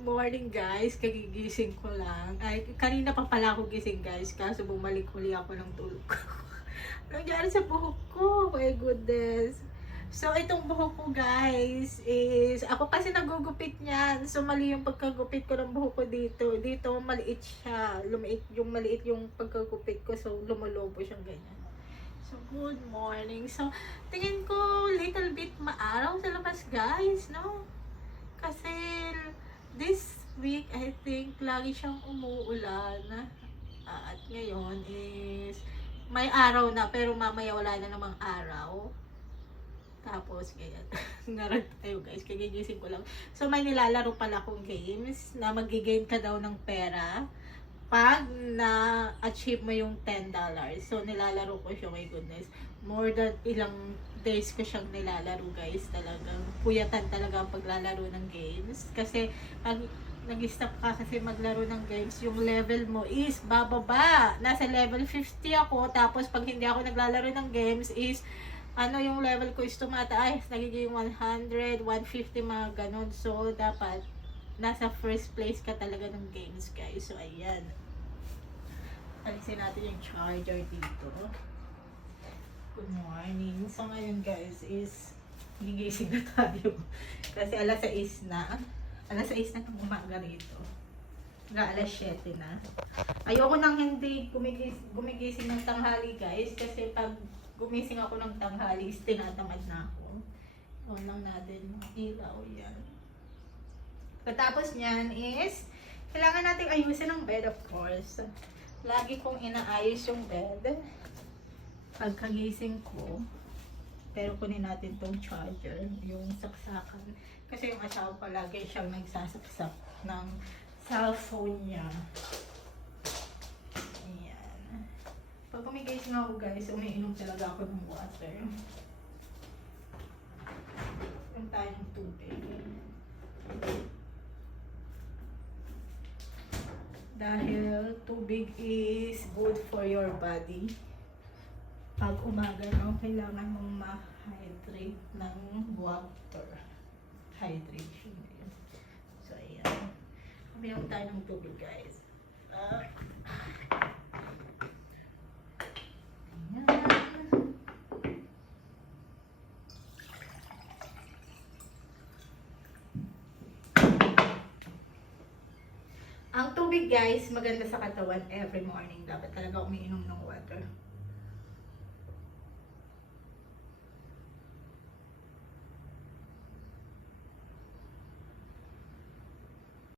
morning guys, kagigising ko lang. Ay, kanina pa pala ako gising guys, kaso bumalik uli ako ng tulog ko. Nangyari sa buhok ko, my goodness. So, itong buhok ko guys is, ako kasi nagugupit niyan. So, mali yung pagkagupit ko ng buhok ko dito. Dito, maliit siya. Lumiit yung maliit yung pagkagupit ko. So, lumulobo siyang ganyan. So, good morning. So, tingin ko little bit maaraw sa labas guys, no? This week, I think, lagi siyang umuulan. Ah, at ngayon is may araw na pero mamaya wala na namang araw. Tapos, ganyan. Narag tayo guys, kagigising ko lang. So, may nilalaro pala akong games na magigain ka daw ng pera pag na-achieve mo yung $10. So, nilalaro ko siya, my goodness. More than ilang days ko siyang nilalaro, guys. Talagang puyatan talaga ang paglalaro ng games. Kasi, pag nag-stop ka kasi maglaro ng games, yung level mo is bababa. Nasa level 50 ako, tapos pag hindi ako naglalaro ng games is ano yung level ko is tumataas, nagiging 100, 150, mga ganun. So, dapat nasa first place ka talaga ng games, guys. So, ayan. Alisin natin yung charger dito. Good morning. So, ngayon, guys, is gigising na tayo. Kasi alas 6 na. Alas 6 na ng umaga rito. Nga alas 7 na. Ayoko nang hindi gumigis, gumigising ng tanghali, guys. Kasi pag gumising ako ng tanghali, is tinatamad na ako. On lang natin ilaw yan. Pagkatapos niyan is, kailangan nating ayusin ang bed of course. Lagi kong inaayos yung bed. Pagkagising ko, pero kunin natin tong charger, yung saksakan. Kasi yung asawa ko lagi siyang nagsasaksak ng cellphone niya. Ayan. Pag kumigising ako guys, umiinom talaga ako ng water. Yung tayong tubig. Dahil tubig is good for your body. Pag umaga, no, kailangan mong ma-hydrate ng water. Hydration. So, ayan. Uminom tayo ng tubig, guys. Ah. Ayan. Ang tubig guys, maganda sa katawan every morning. Dapat talaga umiinom ng water.